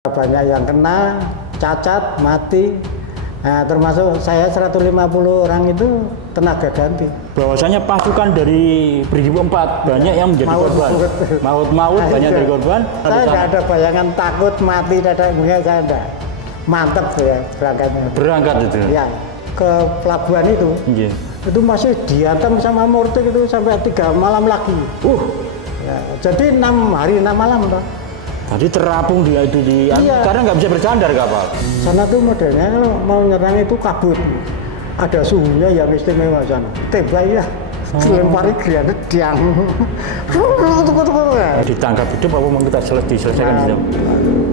Banyak yang kena, cacat, mati. Nah, termasuk saya 150 orang itu tenaga ganti. Bahwasanya pasukan dari Brigif 4 banyak yang menjadi korban. Maut banyak dari korban. Saya tidak ada bayangan takut mati, saya tidak. Mantap ya berangkatnya. Berangkat itu? Ya, ke pelabuhan itu. Yeah. Itu masih dihantam sama mortir itu sampai 3 malam lagi. Ya, jadi 6 hari 6 malam toh. Tadi terapung dia itu iya. Karena nggak bisa bersandar kapal. Sana tuh modelnya kalau mau nyerang itu kabut. Ada suhunya yang istimewa sana. Tembak ya, dilempari granat diang. Ditangkap hidup apa mau kita diselesaikan di situ?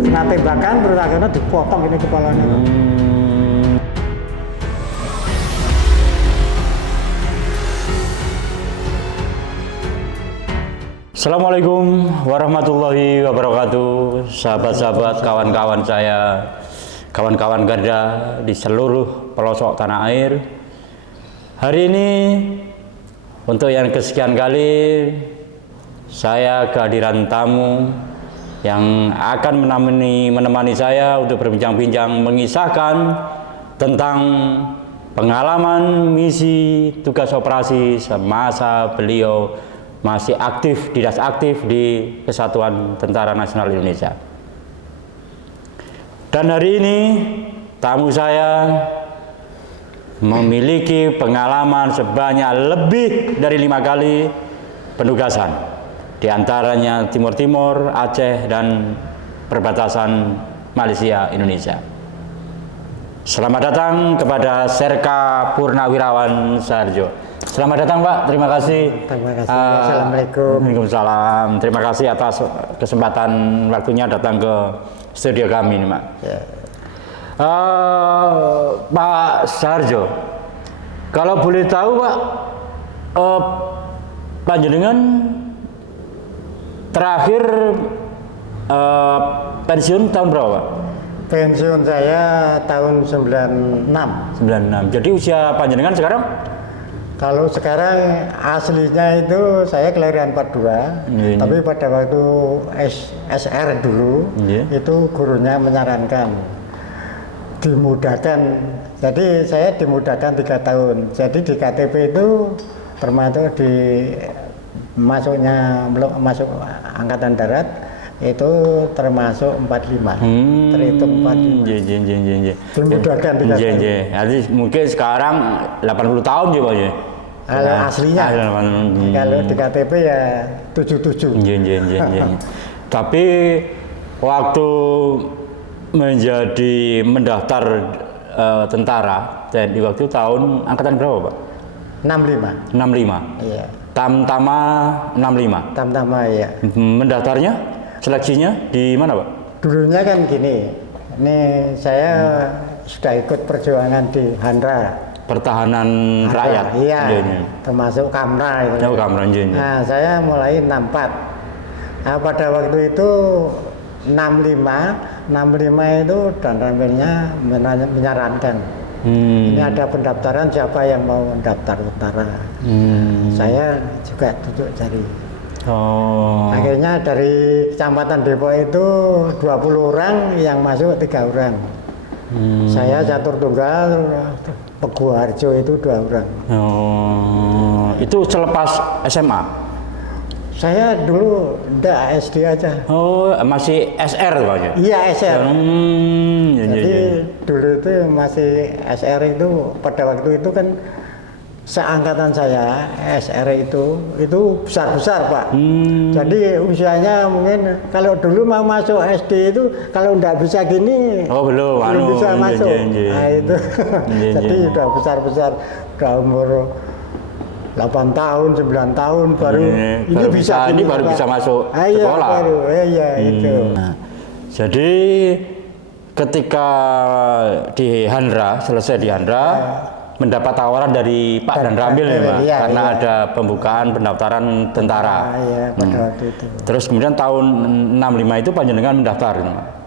Kena tembakan terus akhirnya dipotong ini kepalanya. Assalamualaikum warahmatullahi wabarakatuh. Sahabat-sahabat, kawan-kawan saya, kawan-kawan garda di seluruh pelosok tanah air. Hari ini untuk yang kesekian kali saya kehadiran tamu yang akan menemani saya untuk berbincang-bincang mengisahkan tentang pengalaman misi tugas operasi semasa beliau masih aktif, dinas aktif di Kesatuan Tentara Nasional Indonesia. Dan hari ini tamu saya memiliki pengalaman sebanyak lebih dari 5 kali penugasan, di antaranya Timur Timur, Aceh, dan perbatasan Malaysia Indonesia. Selamat datang kepada Serka Purnawirawan Sarjo. Selamat datang Pak, terima kasih. Terima kasih. Assalamualaikum. Waalaikumsalam. Terima kasih atas kesempatan waktunya datang ke studio kami ini Pak. Ya. Pak Sarjo, kalau boleh tahu Pak, panjenengan terakhir pensiun tahun berapa Pak? Pensiun saya tahun 96. 96. Jadi usia panjenengan sekarang? Kalau sekarang aslinya itu saya kelahiran 42, tapi pada waktu SR dulu itu gurunya menyarankan dimudahkan. Jadi saya dimudahkan 3 tahun. Jadi di KTP itu termasuk di masuk Angkatan Darat itu termasuk 45. Terhitung 45. Dimudahkan 3 tahun. Jadi mungkin sekarang 80 tahun ya Pak ya. Kalau aslinya. Kalau di KTP ya 77. Tapi waktu menjadi mendaftar tentara TNI waktu tahun angkatan berapa Pak? 65. 65. Iya. Tamtama 65. Tamtama ya. Mendaftarnya, seleksinya di mana Pak? Dulunya kan gini, ini saya sudah ikut perjuangan di Handra. Pertahanan Rakyat. Iya. Termasuk Kamra itu. Oh, Kamra. Nah, saya mulai 64. Nah, pada waktu itu 65 itu dan rampilnya menyarankan. Ini ada pendaftaran, siapa yang mau mendaftar tentara. Saya juga duduk cari. Akhirnya dari Kecamatan Depok itu 20 orang, yang masuk 3 orang. Saya catur tunggal, Peguharjo itu 2 orang. Itu selepas SMA? Saya dulu enggak SD aja. Oh, masih SR Pak ya? Iya, SR. Jadi iya. dulu itu masih SR itu pada waktu itu kan seangkatan saya SR itu besar-besar Pak. Jadi usianya mungkin kalau dulu mau masuk SD itu kalau enggak bisa gini belum bisa masuk. Nah itu jadi udah besar-besar, udah umur 8 tahun, 9 tahun baru bisa masuk sekolah. Itu. Nah, jadi ketika di Handra, selesai di Handra, mendapat tawaran dari Pak Dan Rambil ya Pak, karena ada pembukaan pendaftaran tentara. Pada waktu itu. Terus kemudian tahun 65 itu panjenengan mendaftar Pak?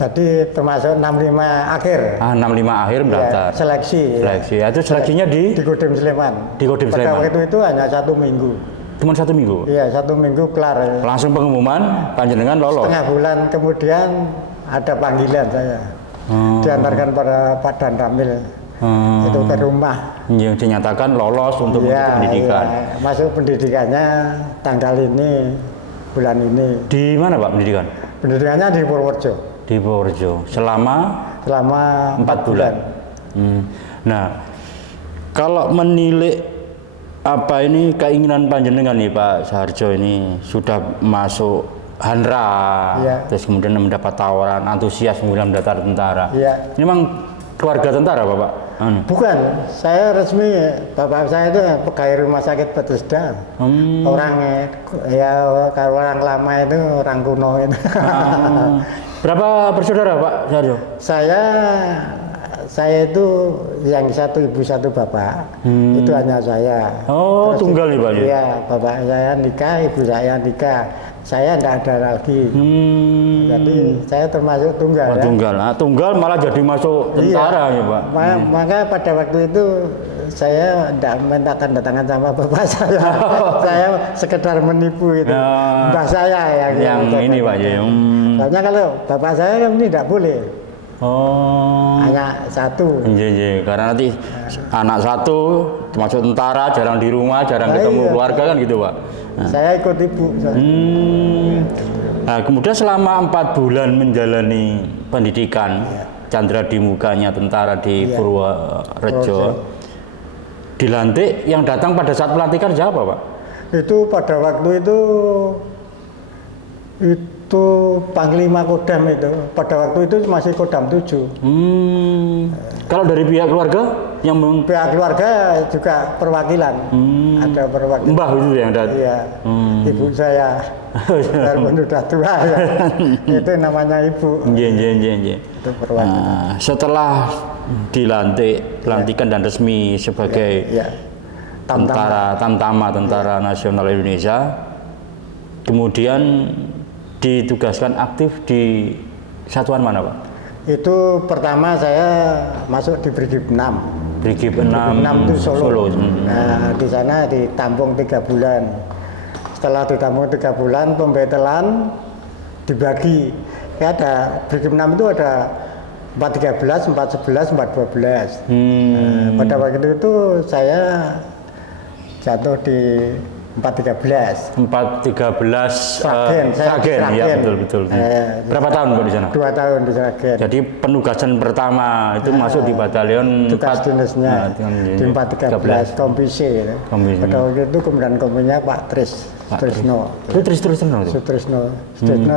Jadi termasuk 65 akhir. 65 akhir mendaftar. Seleksi. Itu seleksinya di Kodim Sleman. Di Kodim Sleman. Pada waktu itu hanya 1 minggu. Cuma 1 minggu? Iya, 1 minggu kelar. Langsung pengumuman, panjenengan lolos? Setengah bulan kemudian ada panggilan saya. Diantarkan pada Pak Dan Ramil itu ke rumah. Yang dinyatakan lolos untuk Iya, masuk pendidikan. iya. Masuk pendidikannya tanggal ini, bulan ini. Di mana Pak pendidikan? Pendidikannya di Purworejo Di Purworejo. Selama selama 4 bulan. Nah, kalau menilik apa ini keinginan panjenengan nih Pak Saharjo ini sudah masuk Hanra, Iya. terus kemudian mendapat tawaran antusias kemudian mendaftar tentara. Iya. Ini memang keluarga tentara Bapak? Bukan, saya resmi, bapak saya itu pegawai rumah sakit Bethesda. Orang ya kalau orang lama itu orang kuno itu. Berapa bersaudara Pak Saharjo? Saya itu yang satu ibu satu bapak, itu hanya saya. Oh, tunggal nih Pak? Iya, bapak saya nikah, ibu saya nikah. Saya tidak ada lagi. Jadi saya termasuk tunggal. Ya. Tunggal. Nah, tunggal malah jadi masuk tentara ya Pak? Maka pada waktu itu saya tidak minta tanda tangan sama bapak saya. Saya sekedar menipu itu. Mbah saya yang ini Pak ya. Soalnya kalau bapak saya kan ini tidak boleh. Oh. Hanya satu. Iya, karena nanti anak satu termasuk tentara, jarang di rumah, jarang ketemu keluarga kan gitu Pak. Saya ikut ibu. Nah, kemudian selama 4 bulan menjalani pendidikan Candra di mukanya tentara di Purworejo, dilantik yang datang pada saat pelantikan siapa Pak? Itu pada waktu itu Panglima Kodam itu. Pada waktu itu masih Kodam 7. Kalau dari pihak keluarga yang Pihak keluarga juga perwakilan. Ada perwakilan. Mbah itu yang datang. Iya. Ibu saya. Walaupun sudah tua ya. Itu namanya ibu. Iya. Itu perwakilan. Setelah dilantik, pelantikan dan resmi sebagai tentara nasional Indonesia, kemudian ditugaskan aktif di satuan mana Pak? Itu pertama saya masuk di Brigif 6. Brigif 6 itu Solo. Nah, di sana ditampung 3 bulan. Setelah ditampung 3 bulan, pembetelan dibagi. Ya ada Brigif 6 itu ada 413, 411, 412. Pada waktu itu saya jatuh di 413. 413 Sragen, ya betul. Berapa tahun Pak di sana? 2 tahun di Sragen. Jadi penugasan pertama itu masuk di batalion tugas dinasnya di 413 Kompi C. Pada waktu itu komandan kompinya Pak Trisno. Itu Trisno itu? Sutrisno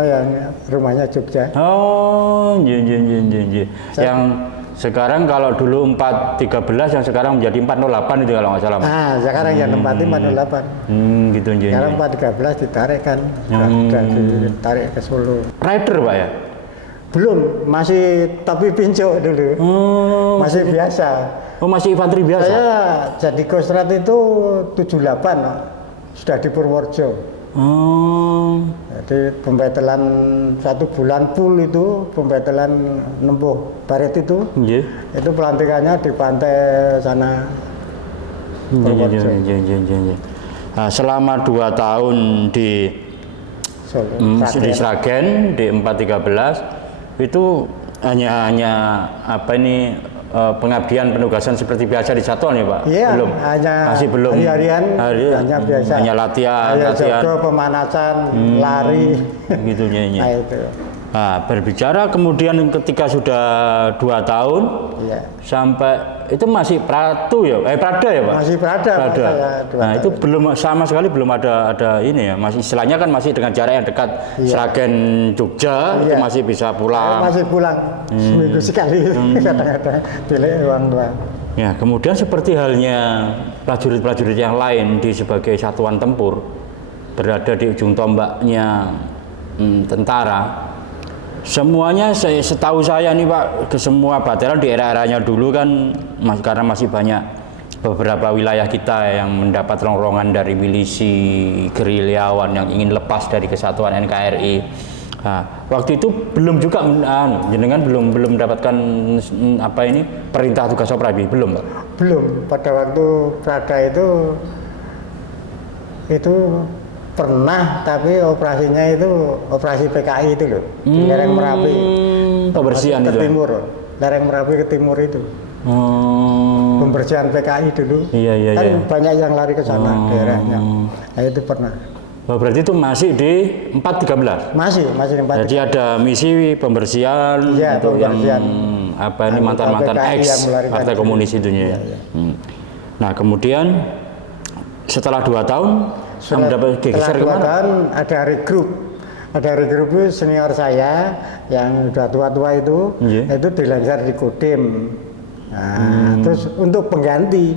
yang rumahnya Jogja. Oh, iya. Yang sekarang kalau dulu 413 yang sekarang menjadi 408 itu kalau nggak salah. Sekarang yang tempatnya 408. Gitu. Sekarang 413 ditarik kan, sudah ditarik ke Solo. Rider Pak ya? Belum, masih tapi pincuk dulu. Masih biasa. Oh, masih infanteri biasa? Saya jadi Kostrat itu 78, sudah di Purworejo. Jadi pembetelan 1 bulan full itu, pembetelan nempuh baret itu. Itu pelantikannya di pantai sana. Purworejo. Nah, selama 2 tahun di Sragen di 413 itu hanya apa ini pengabdian penugasan seperti biasa di satuan ya Pak? Iya, masih belum harian hanya biasa. Hanya latihan. Jogo, pemanasan, lari. Gitu Nah, itu. Nah, berbicara kemudian ketika sudah 2 tahun sampai itu masih Prada ya Pak? Masih Prada. Nah, itu belum sama sekali belum ada ini ya, masih istilahnya kan masih dengan jarak yang dekat Sragen Jogja itu masih bisa pulang. Masih pulang seminggu sekali kadang-kadang pilih uang doang. Ya, kemudian seperti halnya prajurit-prajurit yang lain di sebagai satuan tempur berada di ujung tombaknya tentara. Semuanya setahu saya nih Pak, ke semua batalion di era-eranya dulu kan karena masih banyak beberapa wilayah kita yang mendapat rongrongan dari milisi gerilyawan yang ingin lepas dari kesatuan NKRI. Nah, waktu itu belum juga jenengan belum mendapatkan apa ini perintah tugas operasi belum Pak? Belum, pada waktu Prada itu Pernah, tapi operasinya itu operasi PKI itu loh, di lereng Merapi. Pembersihan ke itu. timur, lereng Merapi ke timur itu. Oh. Pembersihan PKI dulu. Iya, iya, kan iya. banyak yang lari ke sana daerahnya. Nah, itu pernah. Oh, berarti itu masih di 413. Masih di tempat. Jadi ada misi pembersihan Iya, untuk pembersihan. yang apa ini Anggota mantan-mantan PKI ex yang melarikan Partai diri. Komunis itunya. Iya, iya. Nah, kemudian setelah 2 tahun mendapat geser Setelah 2 kemana? tahun ada regroup. Ada regroup itu senior saya yang udah tua-tua Iya. itu dilancar di Kodim. Nah, terus untuk pengganti.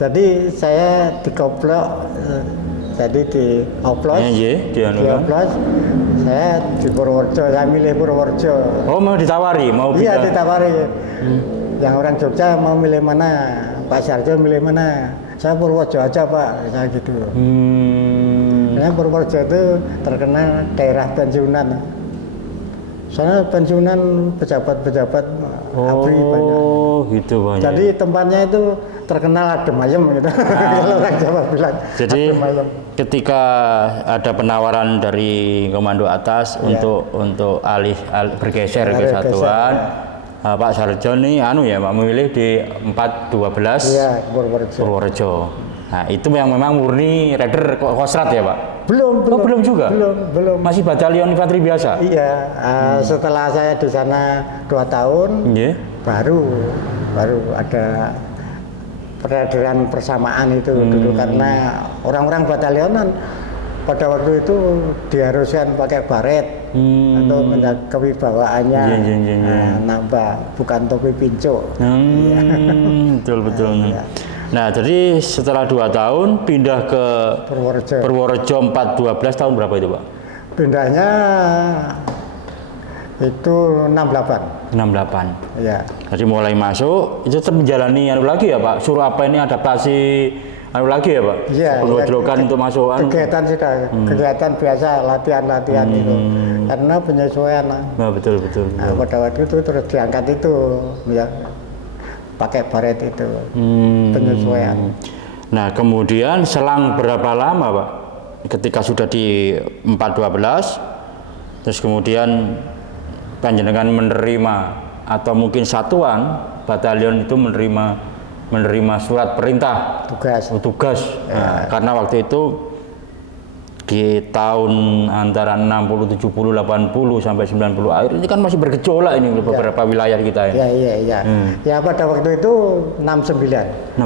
Jadi saya dikoplok, jadi dioplos. Iya, Dioplos. Saya di Purworejo, saya milih Purworejo. Oh, mau ditawari, mau Iya, pindah. ditawari. Yang orang Jogja mau milih mana? Pak Sarjo milih mana? Saya Purworejo aja Pak, saya gitu. Karena Purworejo itu terkenal daerah pensiunan. Soalnya pensiunan pejabat-pejabat ABRI banyak. Oh, gitu banyak. Jadi tempatnya itu terkenal adem ayem gitu. Kalau orang Jawa bilang Jadi adem ayem. ketika ada penawaran dari komando atas untuk alih bergeser ke Alih satuan, geser, Pak Sarjo nih ya Pak memilih di 412 Iya, Purworejo. Purworejo. Nah, itu yang memang murni raider Kostrat ya Pak? Belum. Oh, belum juga? Belum. Masih batalion infanteri biasa? Iya, setelah saya di sana 2 tahun, Iya. baru ada peredaran persamaan itu dulu karena orang-orang batalionan pada waktu itu diharuskan pakai baret atau menjaga kewibawaannya, Iya. nambah bukan topi pinco. Betul. Iya. Nah, jadi setelah 2 tahun pindah ke Purworejo. 412 tahun berapa itu Pak? Pindahnya itu 68. 68. Ya. Jadi mulai masuk itu tetap menjalani lagi ya Pak. Suruh apa ini adaptasi lagi ya Pak? Iya. Pengojokan untuk masuk kegiatan sudah kegiatan biasa latihan itu karena penyesuaian. Nah, betul. Nah, pada waktu itu terus diangkat itu ya pakai baret itu penyesuaian. Nah, kemudian selang berapa lama Pak? Ketika sudah di 412 terus kemudian panjenengan menerima atau mungkin satuan batalion itu menerima surat perintah tugas. Nah, karena waktu itu di tahun antara 60, 70, 80 sampai 90 akhir ini kan masih bergejolak ini beberapa wilayah kita ya. Iya. Ya pada waktu itu 69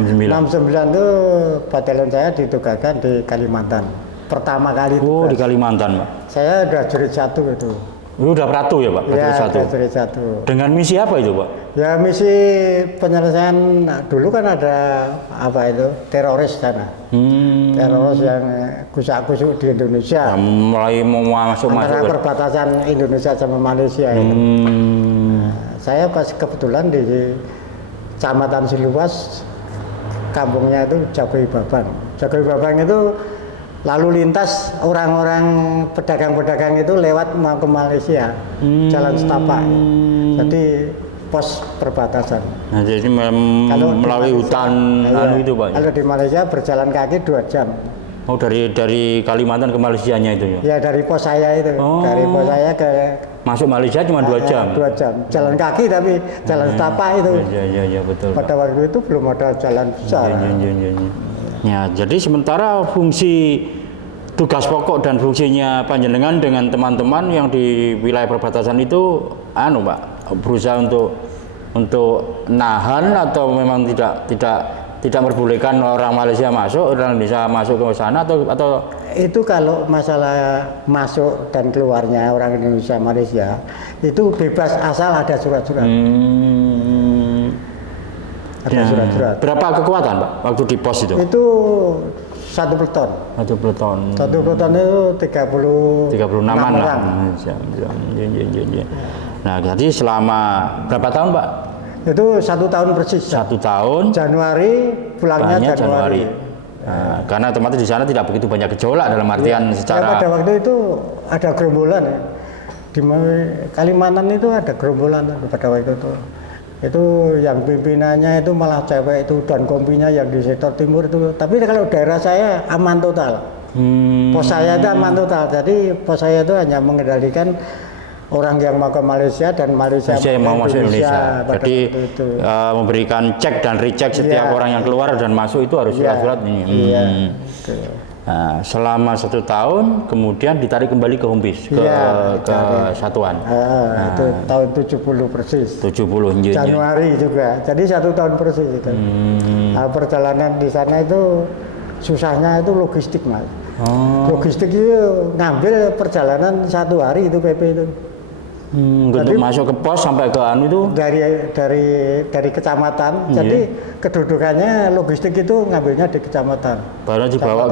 itu batalion saya ditugaskan di Kalimantan. Pertama kali tugas. Oh, di Kalimantan, Pak. Saya udah jurid 1 itu. Itu udah Pratu ya, Pak? Iya, Jurid 1. Dengan misi apa itu, Pak? Ya misi penyelesaian dulu kan ada apa itu teroris sana. Teroris yang kusak-kusuk di Indonesia. Nah, mulai mau masuk antara perbatasan Indonesia sama Malaysia itu. Saya pas kebetulan di Kecamatan Siluas, kampungnya itu Jagoi Babang. Jagoi Babang itu lalu lintas orang-orang pedagang-pedagang itu lewat mau ke Malaysia, Jalan Setapak. Jadi pos perbatasan. Nah, jadi melalui hutan itu, Pak. Kalau di Malaysia berjalan kaki 2 jam. Oh, dari Kalimantan ke Malaysianya itu ya? Ya dari pos saya itu, dari pos saya ke masuk Malaysia cuma 2 jam. 2 jam. Jalan kaki tapi jalan setapak itu. Iya, betul. Pada waktu itu belum ada jalan besar. Iya. Ya, jadi sementara fungsi tugas pokok dan fungsinya panjenengan dengan teman-teman yang di wilayah perbatasan itu Pak, berusaha untuk nahan atau memang tidak memperbolehkan orang Malaysia masuk, orang Indonesia masuk ke sana atau itu kalau masalah masuk dan keluarnya orang Indonesia Malaysia itu bebas asal ada surat-surat. Ada surat-surat. Berapa kekuatan, Pak, waktu di pos itu? Itu 1 peleton. 1 peleton. 1 peleton itu 36-an lah. Iya. Nah, jadi selama berapa tahun, Pak? Itu 1 tahun persis. 1 tahun. Januari, pulangnya Januari. Nah, karena otomatis di sana tidak begitu banyak gejolak dalam artian secara. Ya, pada waktu itu ada gerombolan ya. Di Kalimantan itu ada gerombolan pada waktu itu. Itu yang pimpinannya itu malah cewek itu dan kompinya yang di sektor timur itu. Tapi kalau daerah saya aman total. Pos saya itu aman total. Jadi pos saya itu hanya mengendalikan orang yang mau ke Malaysia dan Malaysia yang mau masuk Indonesia. pada Jadi waktu itu. memberikan cek dan recheck setiap orang yang keluar dan masuk itu harus surat-surat ini. Iya. Nah, selama 1 tahun kemudian ditarik kembali ke home base, ke satuan. Itu tahun 70 persis. 70 injil. Januari juga. Jadi 1 tahun persis itu. Nah, perjalanan di sana itu susahnya itu logistik, Mas. Logistik itu ngambil perjalanan 1 hari itu PP itu. Untuk masuk ke pos sampai ke anu itu dari kecamatan. Jadi kedudukannya logistik itu ngambilnya di kecamatan. baru dibawa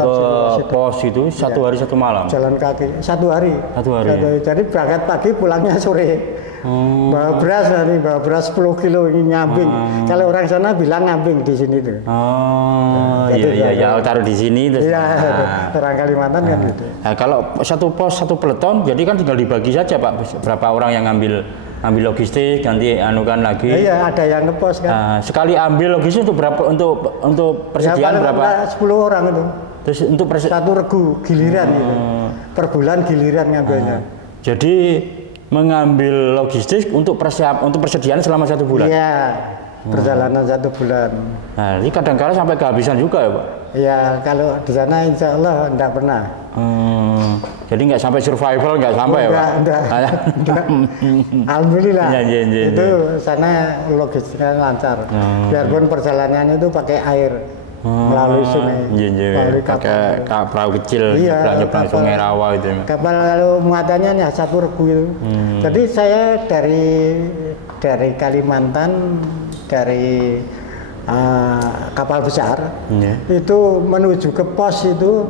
ke pos itu 1 hari 1 malam. Jalan kaki 1 hari. 1 hari. Jadi berangkat pagi pulangnya sore. Bawa beras 10 kilo ini nyambing. Kalau orang sana bilang nyambing di sini tuh. Iya, taruh di sini terus. Iya, orang Kalimantan kan gitu. Nah, kalau satu pos 1 peleton, jadi kan tinggal dibagi saja Pak, berapa orang yang ngambil logistik, nanti anukan lagi. Iya, ada yang ngepos kan. Nah, sekali ambil logistik untuk berapa untuk persediaan berapa? 10 orang itu. Terus untuk 1 regu giliran gitu. Per bulan giliran ngambilnya. Jadi mengambil logistik untuk persediaan selama 1 bulan. Iya, perjalanan 1 bulan. Nah, ini kadang-kadang sampai kehabisan juga ya Pak? Iya, kalau di sana insya Allah enggak pernah. Jadi nggak sampai survival, nggak sampai ya Pak? Enggak. Alhamdulillah. Iya. Itu sana logistiknya lancar. Biarpun perjalanan itu pakai air. Melalui sungai, melalui pakai perahu kecil, nyebrang sungai Rawa itu. Kapal kalau muatannya ya 1 regu itu. Jadi saya dari Kalimantan, dari kapal besar itu menuju ke pos itu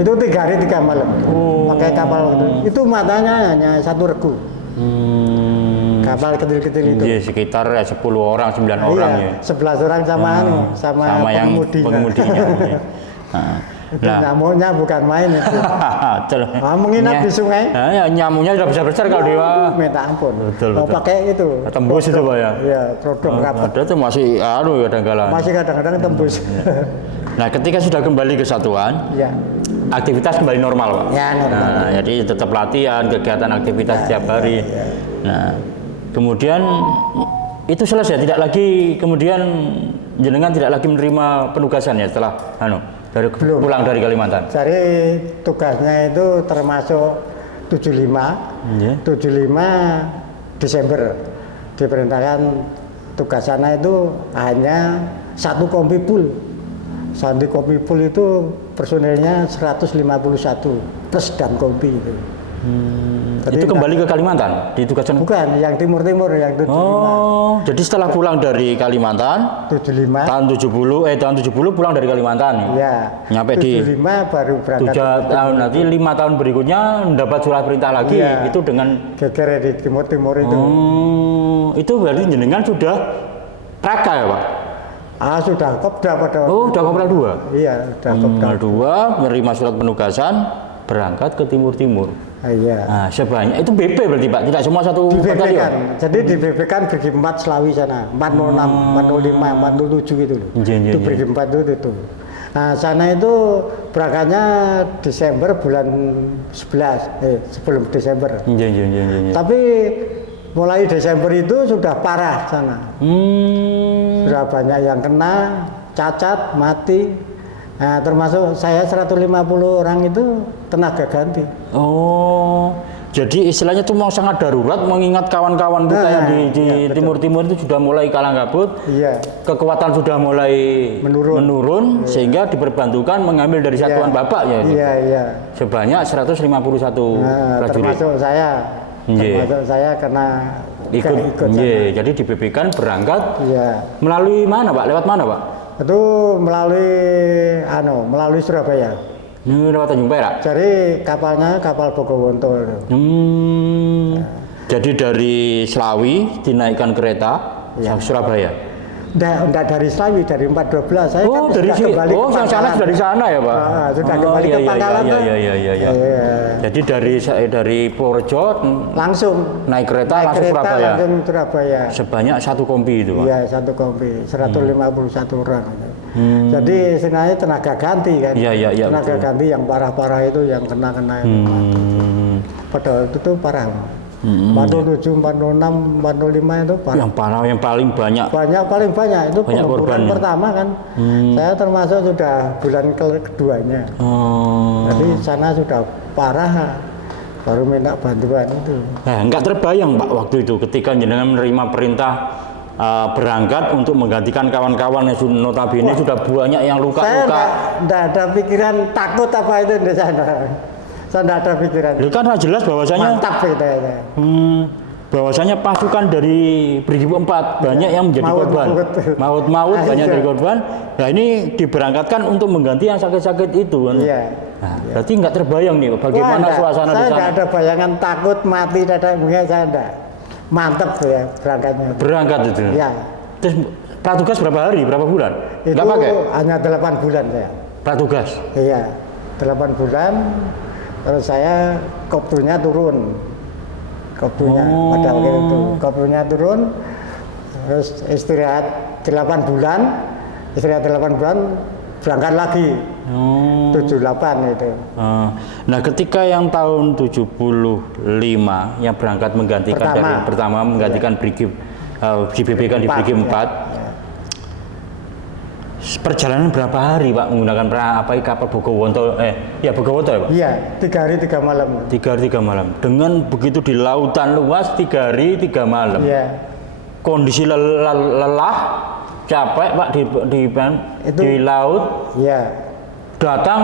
3 hari 3 malam pakai kapal itu muatannya hanya 1 regu. Kapal kecil-kecil itu. Iya, sekitar 10 orang, 9 orang ya. 11 orang sama yang pengemudinya. Itu nyamuknya bukan main itu. Menginap di sungai. Ya, nyamuknya sudah besar-besar kalau dia. Minta ampun. Betul. Pakai itu. Tembus itu Pak ya. Iya, produk rapat. Ada tuh masih kadang-kadang. Masih kadang-kadang tembus. Nah, ketika sudah kembali ke satuan, aktivitas kembali normal Pak. Ya, normal. Nah, jadi tetap latihan, kegiatan aktivitas setiap hari. Nah, kemudian itu selesai, tidak lagi kemudian jenengan tidak lagi menerima penugasan ya setelah pulang dari Kalimantan. Jadi tugasnya itu termasuk 75 Desember diperintahkan tugas sana itu hanya 1 kompi pool. 1 kompi pool itu personilnya 151 plus dan kompi itu. Itu kembali ke Kalimantan ditugaskan? Bukan, yang timur-timur yang 75. Jadi setelah pulang dari Kalimantan 75 tahun 70 pulang dari Kalimantan. Iya. Nyampe 75 baru berangkat. 7 tahun nanti 5 tahun berikutnya mendapat surat perintah lagi itu dengan geger di timur-timur itu. Itu berarti jenengan sudah Raka ya Pak? Sudah Kopda pada waktu. Udah Kopda 2? Iya, udah Kopda 2 menerima surat penugasan berangkat ke timur-timur. Iya. Nah, sebanyak itu BP berarti Pak, tidak semua satu batalion. Jadi di BP kan Brigif 4 Selawi sana, 406, 405, 407 gitu loh. Itu Brigif 4 itu. Nah, sana itu berangkatnya Desember bulan 11, sebelum Desember. Tapi mulai Desember itu sudah parah sana. Sudah banyak yang kena, cacat, mati. Nah, termasuk saya 150 orang itu tenaga ganti. Jadi istilahnya itu mau sangat darurat mengingat kawan-kawan kita yang di timur-timur itu sudah mulai kalang kabut. Iya. Kekuatan sudah mulai menurun sehingga diperbantukan mengambil dari satuan Bapak ya. Iya. Sebanyak 151 prajurit. Termasuk saya karena ikut jadi di BP kan berangkat melalui mana Pak? Lewat mana Pak? Itu melalui Surabaya. Lewat Tanjung Perak. Jadi kapalnya kapal Bogowonto. Jadi dari Selawi dinaikkan kereta Surabaya. Enggak dari Selawi, dari 412. Saya kan dari sudah kembali ke yang sana sudah di sana ya Pak? Sudah kembali ke Pangkalan. Iya. Jadi dari Purworejo langsung naik kereta langsung Surabaya. Sebanyak 1 kompi itu Pak? Iya, 1 kompi, 151 orang. Jadi istilahnya tenaga ganti kan. Iya, Tenaga betul. ganti yang parah-parah itu, yang kena-kena itu. Pada waktu itu parah. 47, 46, 45 itu parah. Yang parah, yang paling banyak. Paling banyak itu Banyak pengemburan korbannya. pertama kan. Saya termasuk sudah bulan keduanya. Oh. Jadi sana sudah parah, baru minta bantuan itu. Nah, enggak terbayang Pak waktu itu ketika jenengan menerima perintah berangkat untuk menggantikan kawan-kawan yang notabene sudah banyak yang Saya luka-luka. enggak ada pikiran takut apa itu di sana. Saya enggak ada pikiran. Itu kan jelas bahwasanya Mantap itu ya. bahwasanya pasukan dari Brigif 4 banyak yang menjadi korban. Maut-maut banyak Iya. dari korban. Nah, ini diberangkatkan untuk mengganti yang sakit-sakit itu kan. Iya. Nah, berarti nggak terbayang nih bagaimana Wah, suasana di saya sana. enggak ada bayangan takut mati mungkin saya enggak. Mantap tuh ya berangkatnya. Berangkat itu. Ya. Terus pratugas berapa hari, berapa bulan? Itu Nggak pakai hanya 8 bulan saya. pratugas. Iya, 8 bulan. Terus saya koptunya turun. Koptunya pada waktu itu. Koptunya turun. Terus istirahat 8 bulan. Istirahat 8 bulan berangkat lagi. 78 itu. Nah, ketika yang tahun 75 yang berangkat menggantikan pertama menggantikan Brigif GBBK di Brigif 4. Perjalanan berapa hari Pak menggunakan kapal Bogowonto? Bogowonto ya Pak? Iya, 3 hari 3 malam. 3 hari 3 malam. Dengan begitu di lautan luas 3 hari 3 malam. Iya. Kondisi lelah, capek Pak di laut. Iya. Datang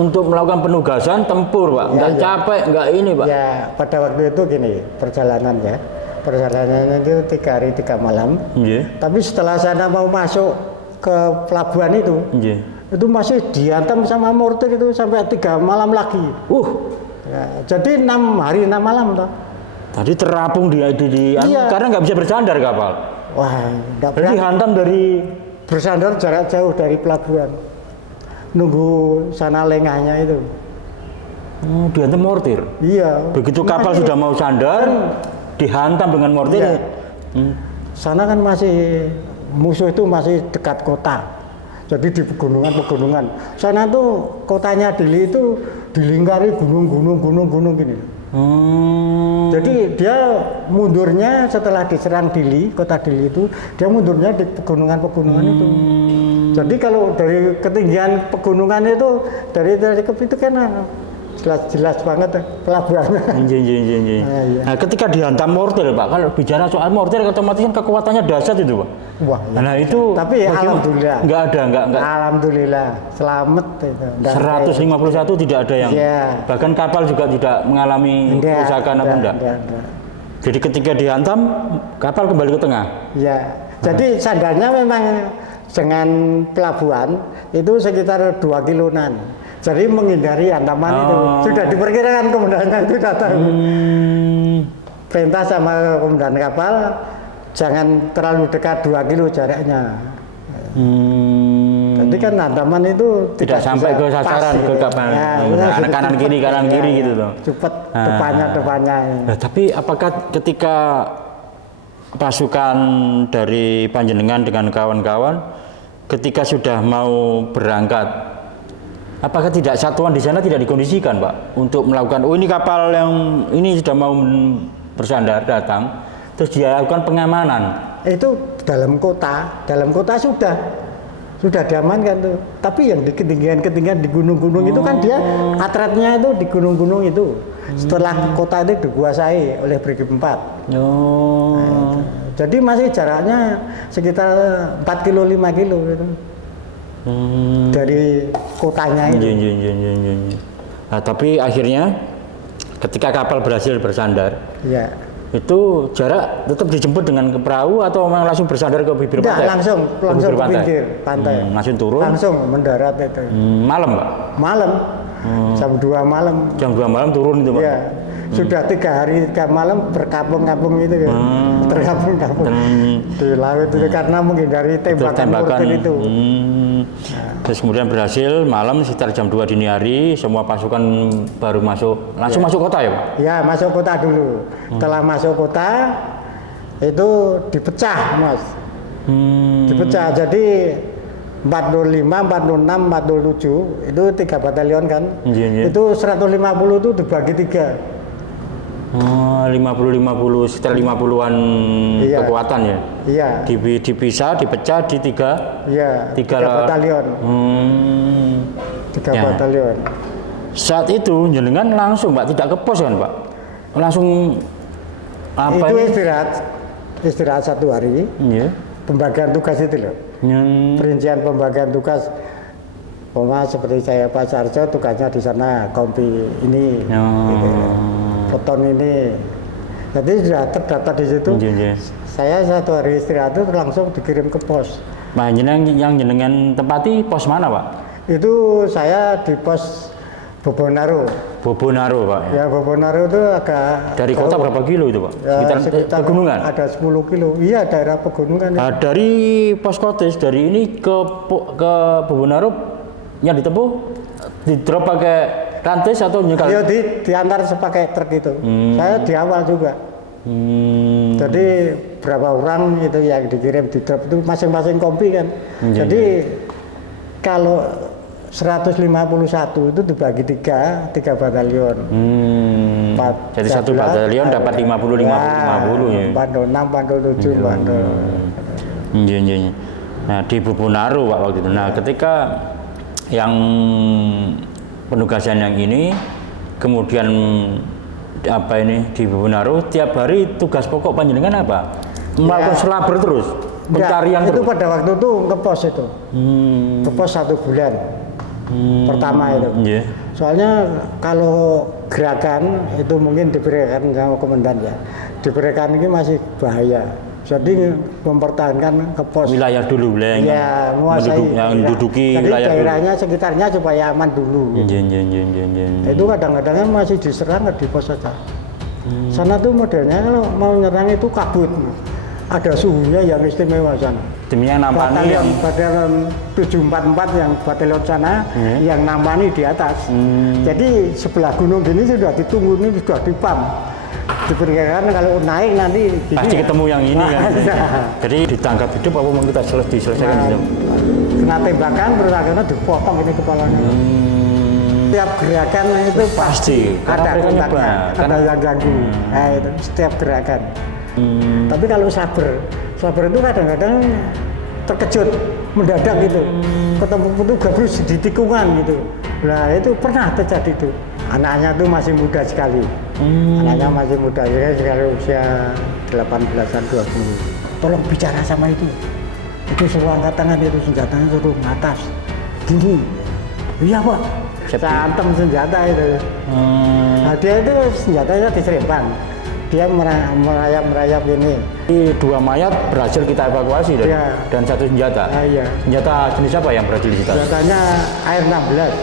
untuk melakukan penugasan tempur Pak. Enggak capek, enggak ini Pak. Ya, pada waktu itu gini, perjalanannya. Perjalanannya itu 3 hari 3 malam. Nggih. Tapi setelah saya mau masuk ke pelabuhan itu, Nggih. itu masih dihantam sama mortir itu sampai 3 malam lagi. Ya, jadi 6 hari 6 malam toh. Tadi terapung Iya. karena nggak bisa bersandar kapal. Wah, enggak Berarti berani hantam dari bersandar jarak jauh dari pelabuhan. Nunggu sana lengahnya itu. dihantam mortir. Iya. Begitu kapal Masih- sudah mau sandar, dihantam dengan mortir. Iya. Sana kan masih musuh itu masih dekat kota. Jadi di pegunungan. Sana tuh kotanya Dili itu dilingkari gunung gini. Jadi dia mundurnya setelah diserang Dili, kota Dili itu, dia mundurnya di pegunungan itu. Jadi kalau dari ketinggian pegunungan itu dari itu kan jelas banget pelabuhannya. Iya. Iya. Nah, ketika dihantam mortir Pak, kalau bicara soal mortir otomatis kan kekuatannya dahsyat itu Pak. Wah, iya. Nah itu Tapi alhamdulillah. Nggak ada. Alhamdulillah, selamat itu. 151 tidak ada yang. Iya. Bahkan kapal juga tidak mengalami kerusakan apa enggak. Jadi ketika dihantam, kapal kembali ke tengah. Ya, jadi sandarnya memang dengan pelabuhan itu sekitar 2 kiloan. Jadi menghindari hantaman itu. Sudah diperkirakan komandannya itu datang. Perintah sama komandan kapal, jangan terlalu dekat 2 kilo jaraknya. Jadi kan hantaman itu Tidak sampai bisa ke sasaran, pas, ke gitu. kapan. Ya, Kanan kiri, kanan kiri gitu tuh. Cepet depannya. Nah, tapi apakah ketika pasukan dari panjenengan dengan kawan-kawan ketika sudah mau berangkat, apakah tidak satuan di sana tidak dikondisikan Pak untuk melakukan ini kapal yang ini sudah mau bersandar datang terus dilakukan pengamanan? Itu dalam kota sudah diamankan tuh. Tapi yang di ketinggian di gunung-gunung itu kan dia atletnya itu di gunung-gunung itu. Setelah kota itu dikuasai oleh Brigif 4. Jadi masih jaraknya sekitar 4 kilo 5 kilo gitu. Dari kotanya itu. Nah, tapi akhirnya ketika kapal berhasil bersandar, Ya. itu jarak tetap dijemput dengan ke perahu atau memang langsung bersandar ke bibir Tidak, pantai? langsung ke pinggir pantai. Langsung turun? Langsung mendarat itu. Malam Pak? Malam. Jam 2 malam. Jam 2 malam turun itu Pak? Ya. Sudah 3 hari 3 malam berkabung-kabung itu ya. Terkabung-kabung di laut itu karena menghindari tembakan mortir itu. Terus kemudian berhasil malam sekitar jam 2 dini hari semua pasukan baru langsung masuk kota ya Pak? Ya, masuk kota dulu. Setelah masuk kota itu dipecah Mas. Dipecah jadi 405, 406, 407 itu 3 batalion kan. Iya, iya. Itu 150 itu dibagi 3. Oh, 50 sekitar 50-an Iya. kekuatan ya. Iya. Dipisah, dipecah di 3. Iya, 3 lah. batalion. 3 Ya. batalion. Saat itu jenengan langsung Pak, tidak ke pos kan Pak? Langsung apa Itu ini? istirahat 1 hari. Iya. Pembagian tugas itu loh. Perincian pembagian tugas. Seperti saya Pak Sarjo tugasnya di sana kompi ini, gitu. Foton ini. Jadi sudah terdaftar di situ. Iya. Saya 1 hari istirahat itu langsung dikirim ke pos. Nah, yang jenengan tempati pos mana Pak? Itu saya di pos Bobonaro. Bobonaro Pak. Ya Bobonaro itu agak Dari kota berapa kilo itu Pak? ya, Sekitar pegunungan? Ada 10 kilo. Iya daerah pegunungan. Nah, dari pos Kotis dari ini ke Bobonaro yang ditempuh di drop pakai rantis atau nyekal? Iya diantar sepakai truk itu. Saya di awal juga. Jadi berapa orang itu yang dikirim di drop itu masing-masing kompi kan. Jadi kalau 151 itu dibagi 3 batalion. Jadi 1 batalion dapat 50 ya. Bandol 6, bandol 7, bandol. Iya. Nah, di Bobonaro Pak waktu itu. Nah, ketika yang penugasan yang ini kemudian apa ini di Bobonaro tiap hari tugas pokok panjenengan apa? Melakukan selaber terus, pencarian itu terus. pada waktu itu ke pos itu. Ke pos 1 bulan. Pertama itu. Iya. Soalnya kalau gerakan itu mungkin diberikan sama komandan ya. Diberikan ini masih bahaya. Jadi mempertahankan ke pos. Wilayah dulu, wilayah Ya, menguasai. yang menduduki Jadi wilayah daerahnya sekitarnya supaya aman dulu. Iya. Itu kadang-kadang masih diserang di pos saja. Sana tuh modelnya kalau mau nyerang itu kabut. Ada suhunya yang istimewa sana. Demikian nampani yang Batalion 744 yang batalion sana yang nampani di atas. Jadi sebelah gunung gini sudah ditunggu, ini sudah dipam. Diperkirakan kalau naik nanti gini pasti ya. ketemu yang ini kan. Nah. Jadi ditangkap hidup apa mau kita diselesaikan hidup? Kena tembakan terus akhirnya dipotong ini kepalanya. Setiap gerakan itu Pasti, karena ada mereka kontaknya, nyoba, ada yang ganggu. Nah, itu setiap gerakan. Tapi kalau sabar itu kadang-kadang terkejut, mendadak gitu. Ketemu petugas di tikungan gitu. Nah itu pernah terjadi itu. Anaknya tuh masih muda sekali. Anaknya masih muda, ya sekali usia 18-an 20. Tolong bicara sama itu. Itu suruh angkat tangan itu senjatanya suruh ngatas. Gini. Iya Pak. Saya antem senjata itu. Nah, dia itu senjatanya diserempang. Dia merayap gini. Ini 2 mayat berhasil kita evakuasi Iya. dan 1 senjata. Iya. Senjata jenis apa yang berhasil disita? Senjatanya AR 16.